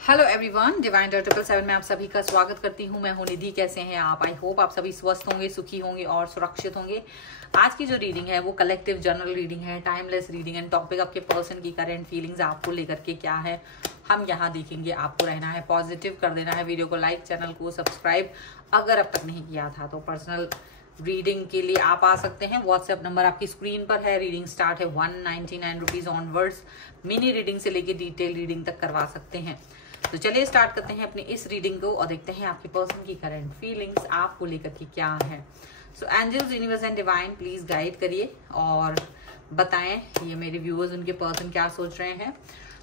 Hello everyone, divine 777 में आप सभी का स्वागत करती हूँ। मैं हूँ निधि। कैसे हैं आप? आई होप आप सभी स्वस्थ होंगे, सुखी होंगे और सुरक्षित होंगे। आज की जो रीडिंग है वो कलेक्टिव जनरल रीडिंग है, टाइमलेस रीडिंग एंड टॉपिक आपके पर्सन की करंट फीलिंग्स आपको लेकर के क्या है हम यहाँ देखेंगे। आपको रहना है पॉजिटिव, कर देना है वीडियो को लाइक, चैनल को सब्सक्राइब अगर अब तक नहीं किया था। तो पर्सनल रीडिंग के लिए आप आ सकते हैं। व्हाट्सएप नंबर आपकी स्क्रीन पर है। रीडिंग स्टार्ट है 199 रुपीज ऑनवर्ड्स। मिनी रीडिंग से लेके डिटेल रीडिंग तक करवा सकते हैं। तो चलिए स्टार्ट करते हैं अपनी इस रीडिंग को और देखते हैं आपके पर्सन की करंट फीलिंग्स आपको लेकर के क्या है। So angels, universe and divine please guide करिए और बताएं ये मेरे व्यूअर्स उनके पर्सन क्या सोच रहे हैं।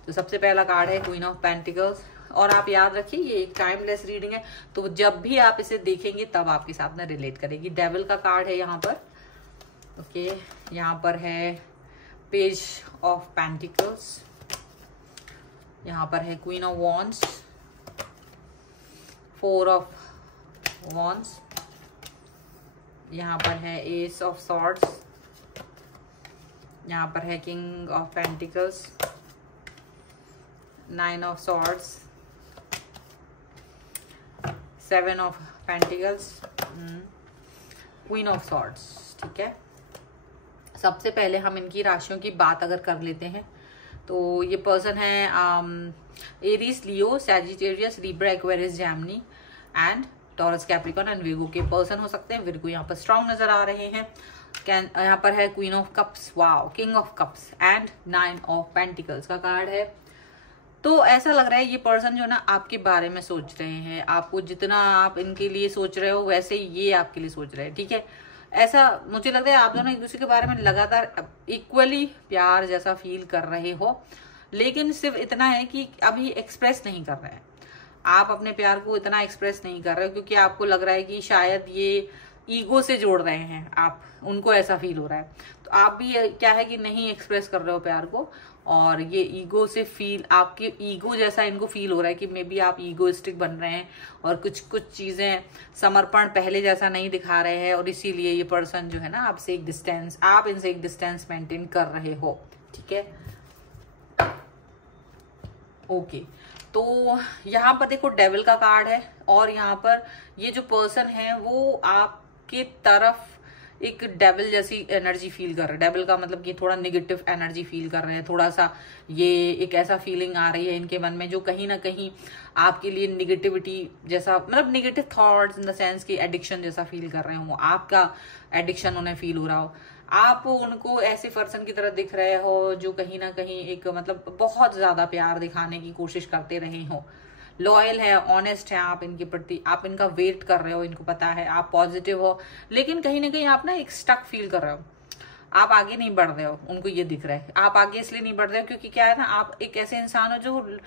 तो सबसे पहला कार्ड है क्वीन ऑफ पेंटिकल्स। और आप याद रखिए ये एक टाइमलेस रीडिंग है, तो जब भी आप इसे देखेंगे तब आपके साथ में रिलेट करेगी। डेविल का कार्ड है यहाँ पर। ओके, यहाँ पर है पेज ऑफ पेंटिकल्स, यहाँ पर है queen of wands, 4 of wands, यहाँ पर है एस ऑफ सॉर्ड्स, यहाँ पर है king of pentacles, 9 of swords, 7 of pentacles, queen of swords. ठीक है, सबसे पहले हम इनकी राशियों की बात अगर कर लेते हैं तो ये पर्सन है Aries, Leo, Sagittarius, Libra, Aquarius, Gemini and taurus, Capricorn and Virgo के पर्सन हो सकते हैं। विर्गो यहाँ पर स्ट्रांग नजर आ रहे हैं। यहाँ पर है queen of cups, wow, king of cups and 9 of pentacles का कार्ड है। तो ऐसा लग रहा है ये पर्सन जो ना आपके बारे में सोच रहे हैं। आपको जितना आप इनके लिए सोच रहे हो वैसे ये आपके लिए सोच रहे हैं। ठीक है, ऐसा मुझे लगता है आप दोनों एक दूसरे के बारे में लगातार इक्वली प्यार जैसा फील कर रहे हो, लेकिन सिर्फ इतना है कि अभी एक्सप्रेस नहीं कर रहे हैं। आप अपने प्यार को इतना एक्सप्रेस नहीं कर रहे हो क्योंकि आपको लग रहा है कि शायद ये ईगो से जोड़ रहे हैं आप, उनको ऐसा फील हो रहा है। तो आप भी क्या है कि नहीं एक्सप्रेस कर रहे हो प्यार को, और ये ईगो से फील, आपके ईगो जैसा इनको फील हो रहा है कि मे बी आप ईगोइस्टिक बन रहे हैं और कुछ चीजें समर्पण पहले जैसा नहीं दिखा रहे हैं, और इसीलिए ये पर्सन जो है ना आपसे एक डिस्टेंस, आप इनसे एक डिस्टेंस मेंटेन कर रहे हो। ठीक है, ओके। तो यहाँ पर देखो डेविल का कार्ड है, और यहाँ पर ये जो पर्सन है वो आपके तरफ एक डेविल जैसी एनर्जी फील कर रहे हैं। डेविल का मतलब कि थोड़ा नेगेटिव एनर्जी फील कर रहे हैं, थोड़ा सा ये एक ऐसा फीलिंग आ रही है इनके मन में जो कहीं ना कहीं आपके लिए निगेटिविटी जैसा, मतलब negative thoughts in the sense कि एडिक्शन जैसा फील कर रहे हो, आपका एडिक्शन उन्हें फील हो रहा हो। आप उनको ऐसे पर्सन की तरह दिख रहे हो जो कहीं ना कहीं एक मतलब बहुत ज्यादा प्यार दिखाने की कोशिश करते रहे हो, लॉयल है, ऑनेस्ट है आप इनके प्रति, आप इनका वेट कर रहे हो, इनको पता है आप पॉजिटिव हो, लेकिन कहीं ना कहीं आप ना एक स्टक फील कर रहे हो, आप आगे नहीं बढ़ रहे हो। उनको ये दिख रहा है आप आगे इसलिए नहीं बढ़ रहे हो क्योंकि क्या है ना, आप एक ऐसे इंसान हो जो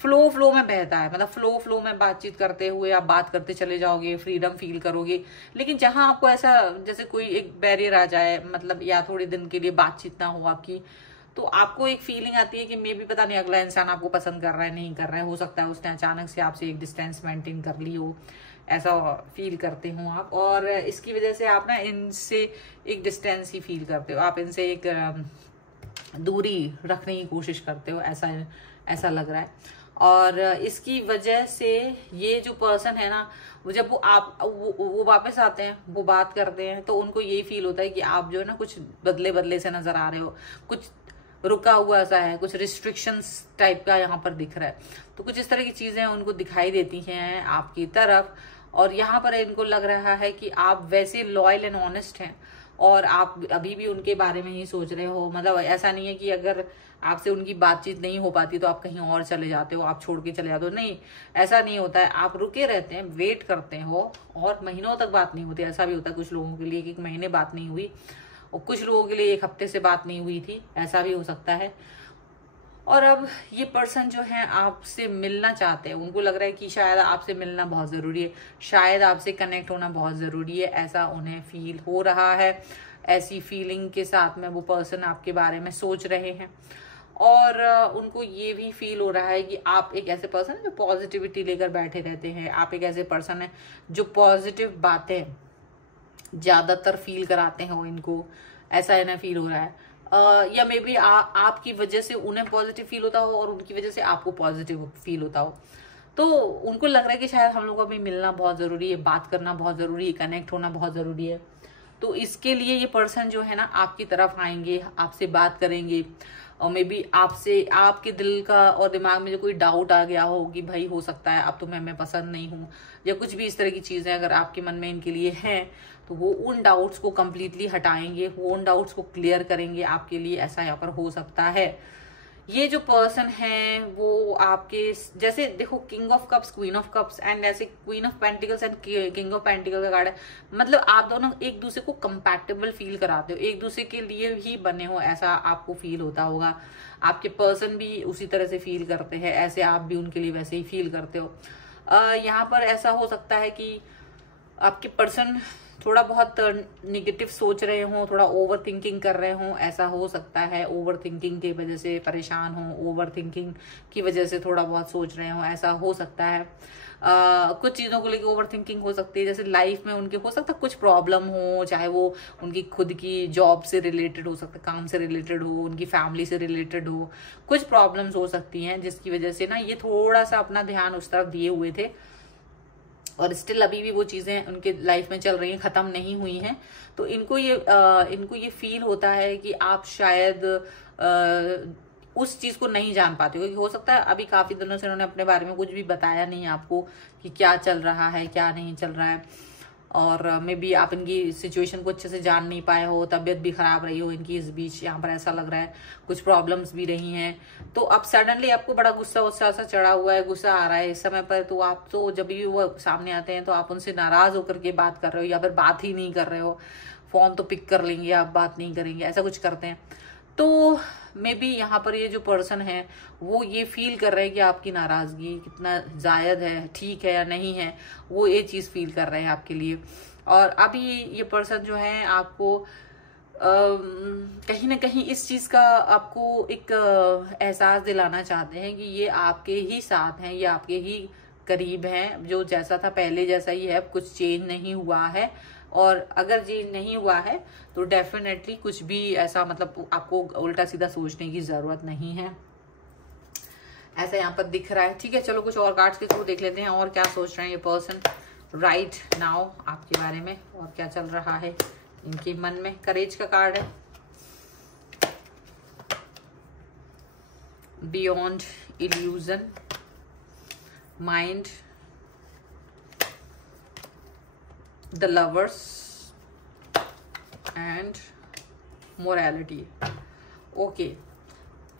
फ्लो में बहता है, मतलब फ्लो में बातचीत करते हुए आप बात करते चले जाओगे, फ्रीडम फील करोगे। लेकिन जहां आपको ऐसा जैसे कोई एक बैरियर आ जाए, मतलब या थोड़े दिन के लिए बातचीत ना हो आपकी, तो आपको एक फीलिंग आती है कि मे भी पता नहीं अगला इंसान आपको पसंद कर रहा है नहीं कर रहा है, हो सकता है उसने अचानक से आपसे एक डिस्टेंस मेंटेन कर ली हो, ऐसा फील करते हो आप, और इसकी वजह से आप ना इनसे एक डिस्टेंस ही फील करते हो, आप इनसे एक दूरी रखने की कोशिश करते हो, ऐसा लग रहा है। और इसकी वजह से ये जो पर्सन है ना, वो जब वो वापस आते हैं, वो बात करते हैं, तो उनको यही फील होता है कि आप जो है ना कुछ बदले से नजर आ रहे हो, कुछ रुका हुआ सा है, कुछ रिस्ट्रिक्शंस टाइप का यहाँ पर दिख रहा है। तो कुछ इस तरह की चीजें उनको दिखाई देती हैं आपकी तरफ, और यहाँ पर इनको लग रहा है कि आप वैसे लॉयल एंड ऑनेस्ट हैं और आप अभी भी उनके बारे में ही सोच रहे हो। मतलब ऐसा नहीं है कि अगर आपसे उनकी बातचीत नहीं हो पाती तो आप कहीं और चले जाते हो, आप छोड़ के चले जाते हो, नहीं, ऐसा नहीं होता है। आप रुके रहते हैं, वेट करते हो, और महीनों तक बात नहीं होती। ऐसा भी होता है कुछ लोगों के लिए कि 1 महीने बात नहीं हुई, और कुछ लोगों के लिए 1 हफ्ते से बात नहीं हुई थी, ऐसा भी हो सकता है। और अब ये पर्सन जो है आपसे मिलना चाहते हैं, उनको लग रहा है कि शायद आपसे मिलना बहुत जरूरी है, शायद आपसे कनेक्ट होना बहुत जरूरी है, ऐसा उन्हें फील हो रहा है। ऐसी फीलिंग के साथ में वो पर्सन आपके बारे में सोच रहे हैं, और उनको ये भी फील हो रहा है कि आप एक ऐसे पर्सन है जो पॉजिटिविटी लेकर बैठे रहते हैं, आप एक ऐसे पर्सन है जो पॉजिटिव बातें ज्यादातर फील कराते हो इनको, ऐसा इन्हें फील हो रहा है। या मे बी आपकी वजह से उन्हें पॉजिटिव फील होता हो और उनकी वजह से आपको पॉजिटिव फील होता हो। तो उनको लग रहा है कि शायद हम लोग को अभी मिलना बहुत जरूरी है, बात करना बहुत जरूरी है, कनेक्ट होना बहुत जरूरी है। तो इसके लिए ये पर्सन जो है ना आपकी तरफ आएंगे, आपसे बात करेंगे, और मे बी आपसे आपके दिल का और दिमाग में जो कोई डाउट आ गया हो कि भाई हो सकता है अब तुम्हें मैं पसंद नहीं हूँ, या कुछ भी इस तरह की चीजें अगर आपके मन में इनके लिए हैं, तो वो उन डाउट्स को कंप्लीटली हटाएंगे, वो उन डाउट्स को क्लियर करेंगे आपके लिए। ऐसा यहाँ पर हो सकता है। ये जो पर्सन है वो आपके जैसे देखो king of cups, queen of cups and ऐसे queen of pentacles and king of pentacle का कार्ड है। मतलब आप दोनों एक दूसरे को कंपैटिबल फील कराते हो, एक दूसरे के लिए ही बने हो, ऐसा आपको फील होता होगा। आपके पर्सन भी उसी तरह से फील करते हैं, ऐसे आप भी उनके लिए वैसे ही फील करते हो। यहाँ पर ऐसा हो सकता है कि आपके पर्सन थोड़ा बहुत निगेटिव सोच रहे हो, थोड़ा ओवर थिंकिंग कर रहे हो, ऐसा हो सकता है। ओवर थिंकिंग की वजह से परेशान हो, ओवर थिंकिंग की वजह से थोड़ा बहुत सोच रहे हो, ऐसा हो सकता है। कुछ चीजों को लेकर ओवर थिंकिंग हो सकती है, जैसे लाइफ में उनके हो सकता है कुछ प्रॉब्लम हो, चाहे वो उनकी खुद की जॉब से रिलेटेड हो सकता है, काम से रिलेटेड हो, उनकी फैमिली से रिलेटेड हो, कुछ प्रॉब्लम्स हो सकती हैं जिसकी वजह से ना ये थोड़ा सा अपना ध्यान उस तरफ दिए हुए थे, और स्टिल अभी भी वो चीजें उनके लाइफ में चल रही हैं, खत्म नहीं हुई हैं। तो इनको ये फील होता है कि आप शायद उस चीज को नहीं जान पाते हो, क्योंकि हो सकता है अभी काफी दिनों से उन्होंने अपने बारे में कुछ भी बताया नहीं आपको कि क्या चल रहा है, क्या नहीं चल रहा है, और मे बी आप इनकी सिचुएशन को अच्छे से जान नहीं पाए हो, तबीयत भी खराब रही हो इनकी इस बीच, यहाँ पर ऐसा लग रहा है कुछ प्रॉब्लम्स भी रही हैं। तो अब सडनली आपको बड़ा गुस्सा सा चढ़ा हुआ है, गुस्सा आ रहा है इस समय पर। तो आप तो जब भी वो सामने आते हैं तो आप उनसे नाराज होकर के बात कर रहे हो, या फिर बात ही नहीं कर रहे हो, फोन तो पिक कर लेंगे, आप बात नहीं करेंगे, ऐसा कुछ करते हैं। तो मे बी यहाँ पर ये जो पर्सन है वो ये फील कर रहे हैं कि आपकी नाराजगी कितना जायद है, ठीक है या नहीं है, वो ये चीज फील कर रहे हैं आपके लिए। और अभी ये पर्सन जो है आपको कहीं ना कहीं इस चीज का आपको एक एहसास दिलाना चाहते हैं कि ये आपके ही साथ हैं, ये आपके ही करीब हैं, जो जैसा था पहले जैसा ही है, कुछ चेंज नहीं हुआ है। और अगर चेंज नहीं हुआ है तो डेफिनेटली कुछ भी ऐसा मतलब आपको उल्टा सीधा सोचने की जरूरत नहीं है, ऐसा यहाँ पर दिख रहा है। ठीक है, चलो कुछ और कार्ड्स के थ्रू देख लेते हैं और क्या सोच रहे हैं ये पर्सन राइट नाउ आपके बारे में, और क्या चल रहा है इनके मन में। करेज का कार्ड है, beyond illusion, mind, the lovers and morality. Okay,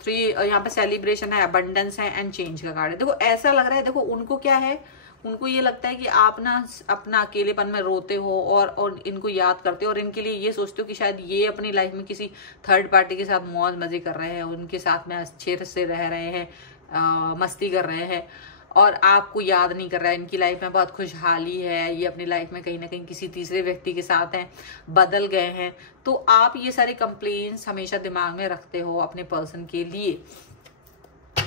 3 यहाँ पे सेलिब्रेशन है, अबंडेंस है एंड चेंज का कार्ड है। देखो ऐसा लग रहा है, देखो उनको क्या है, उनको ये लगता है कि आप ना अपना अकेलेपन में रोते हो और इनको याद करते हो, और इनके लिए ये सोचते हो कि शायद ये अपनी लाइफ में किसी थर्ड पार्टी के साथ मौज मजे कर रहे हैं, उनके साथ में अच्छे से रह रहे हैं, मस्ती कर रहे हैं, और आपको याद नहीं कर रहा है। इनकी लाइफ में बहुत खुशहाली है, ये अपनी लाइफ में कहीं ना कहीं किसी तीसरे व्यक्ति के साथ हैं, बदल गए हैं। तो आप ये सारे कंप्लेंट्स हमेशा दिमाग में रखते हो अपने पर्सन के लिए,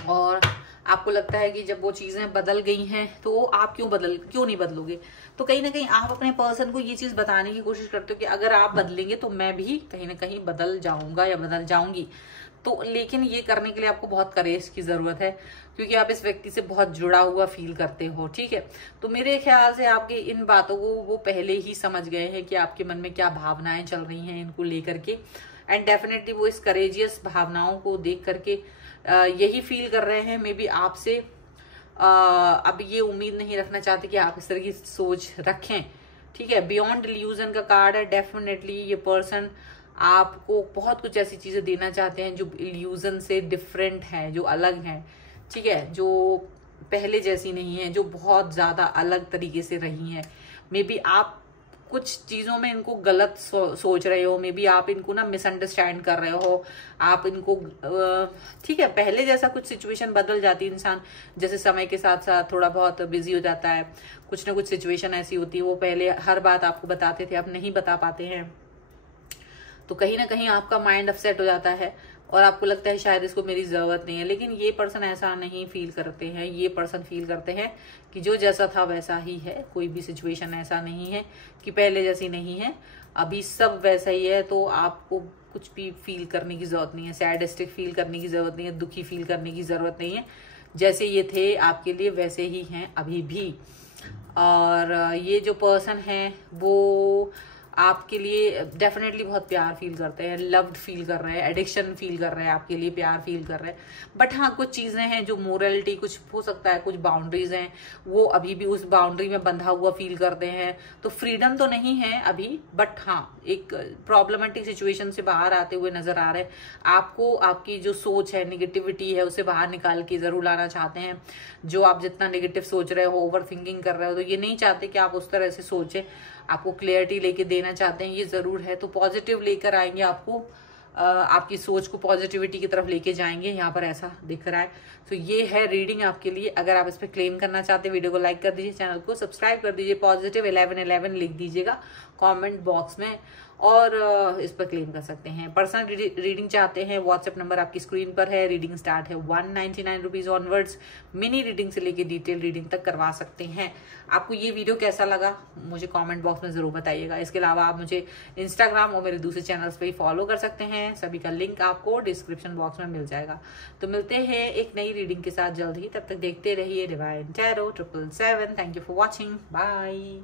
और आपको लगता है कि जब वो चीजें बदल गई हैं तो आप क्यों नहीं बदलोगे। तो कहीं ना कहीं आप अपने पर्सन को ये चीज बताने की कोशिश करते हो कि अगर आप बदलेंगे तो मैं भी कहीं ना कहीं बदल जाऊंगा या बदल जाऊंगी। तो लेकिन ये करने के लिए आपको बहुत करेज की जरूरत है, क्योंकि आप इस व्यक्ति से बहुत जुड़ा हुआ फील करते हो। ठीक है, तो मेरे ख्याल से आपकी इन बातों को वो पहले ही समझ गए हैं कि आपके मन में क्या भावनाएं चल रही हैं इनको लेकर के, एंड डेफिनेटली वो इस करेजियस भावनाओं को देख करके यही फील कर रहे हैं। मे बी आपसे अब ये उम्मीद नहीं रखना चाहते कि आप इस तरह की सोच रखें। ठीक है, बियॉन्ड इल्यूजन का कार्ड है। डेफिनेटली ये पर्सन आपको बहुत कुछ ऐसी चीजें देना चाहते हैं जो इल्यूजन से डिफरेंट है, जो अलग है। ठीक है, जो पहले जैसी नहीं है, जो बहुत ज्यादा अलग तरीके से रही है। मे बी आप कुछ चीजों में इनको गलत सोच रहे हो, मे बी आप इनको ना मिसअंडरस्टैंड कर रहे हो, आप इनको ठीक है, पहले जैसा कुछ सिचुएशन बदल जाती है, इंसान जैसे समय के साथ साथ थोड़ा बहुत बिजी हो जाता है, कुछ ना कुछ सिचुएशन ऐसी होती है, वो पहले हर बात आपको बताते थे, अब नहीं बता पाते हैं, तो कहीं ना कहीं आपका माइंड अपसेट हो जाता है। और आपको लगता है शायद इसको मेरी जरूरत नहीं है, लेकिन ये पर्सन ऐसा नहीं फील करते हैं। ये पर्सन फील करते हैं कि जो जैसा था वैसा ही है, कोई भी सिचुएशन ऐसा नहीं है कि पहले जैसी नहीं है, अभी सब वैसा ही है। तो आपको कुछ भी फील करने की जरूरत नहीं है, सैडिस्टिक फील करने की जरूरत नहीं है, दुखी फील करने की जरूरत नहीं है। जैसे ये थे आपके लिए वैसे ही हैं अभी भी। और ये जो पर्सन है वो आपके लिए डेफिनेटली बहुत प्यार फील करते हैं, लव्ड फील कर रहे हैं, एडिक्शन फील कर रहे हैं, आपके लिए प्यार फील कर रहे हैं। बट हाँ, कुछ चीजें हैं जो मोरलिटी, कुछ हो सकता है कुछ बाउंड्रीज हैं, वो अभी भी उस बाउंड्री में बंधा हुआ फील करते हैं। तो फ्रीडम तो नहीं है अभी, बट हाँ एक प्रॉब्लमेटिक सिचुएशन से बाहर आते हुए नजर आ रहे हैं। आपको आपकी जो सोच है, निगेटिविटी है, उसे बाहर निकाल के जरूर लाना चाहते हैं। जो आप जितना निगेटिव सोच रहे हो, ओवर थिंकिंग कर रहे हो, तो ये नहीं चाहते कि आप उस तरह से सोचें, आपको क्लियरिटी लेके देना चाहते हैं, ये जरूर है। तो पॉजिटिव लेकर आएंगे आपको, आपकी सोच को पॉजिटिविटी की तरफ लेके जाएंगे, यहाँ पर ऐसा दिख रहा है। तो ये है रीडिंग आपके लिए। अगर आप इस पर क्लेम करना चाहते हैं, वीडियो को लाइक कर दीजिए, चैनल को सब्सक्राइब कर दीजिए, पॉजिटिव 1111 लिख दीजिएगा कमेंट बॉक्स में, और इस पर क्लेम कर सकते हैं। पर्सनल रीडिंग चाहते हैं, व्हाट्सएप नंबर आपकी स्क्रीन पर है। रीडिंग स्टार्ट है 199 रुपीज ऑनवर्ड्स। मिनी रीडिंग से लेके डिटेल रीडिंग तक करवा सकते हैं। आपको ये वीडियो कैसा लगा मुझे कमेंट बॉक्स में जरूर बताइएगा। इसके अलावा आप मुझे इंस्टाग्राम और मेरे दूसरे चैनल्स पे ही फॉलो कर सकते हैं, सभी का लिंक आपको डिस्क्रिप्शन बॉक्स में मिल जाएगा। तो मिलते हैं एक नई रीडिंग के साथ जल्द ही, तब तक देखते रहिए divine tarot 777। Thank you for watching, bye.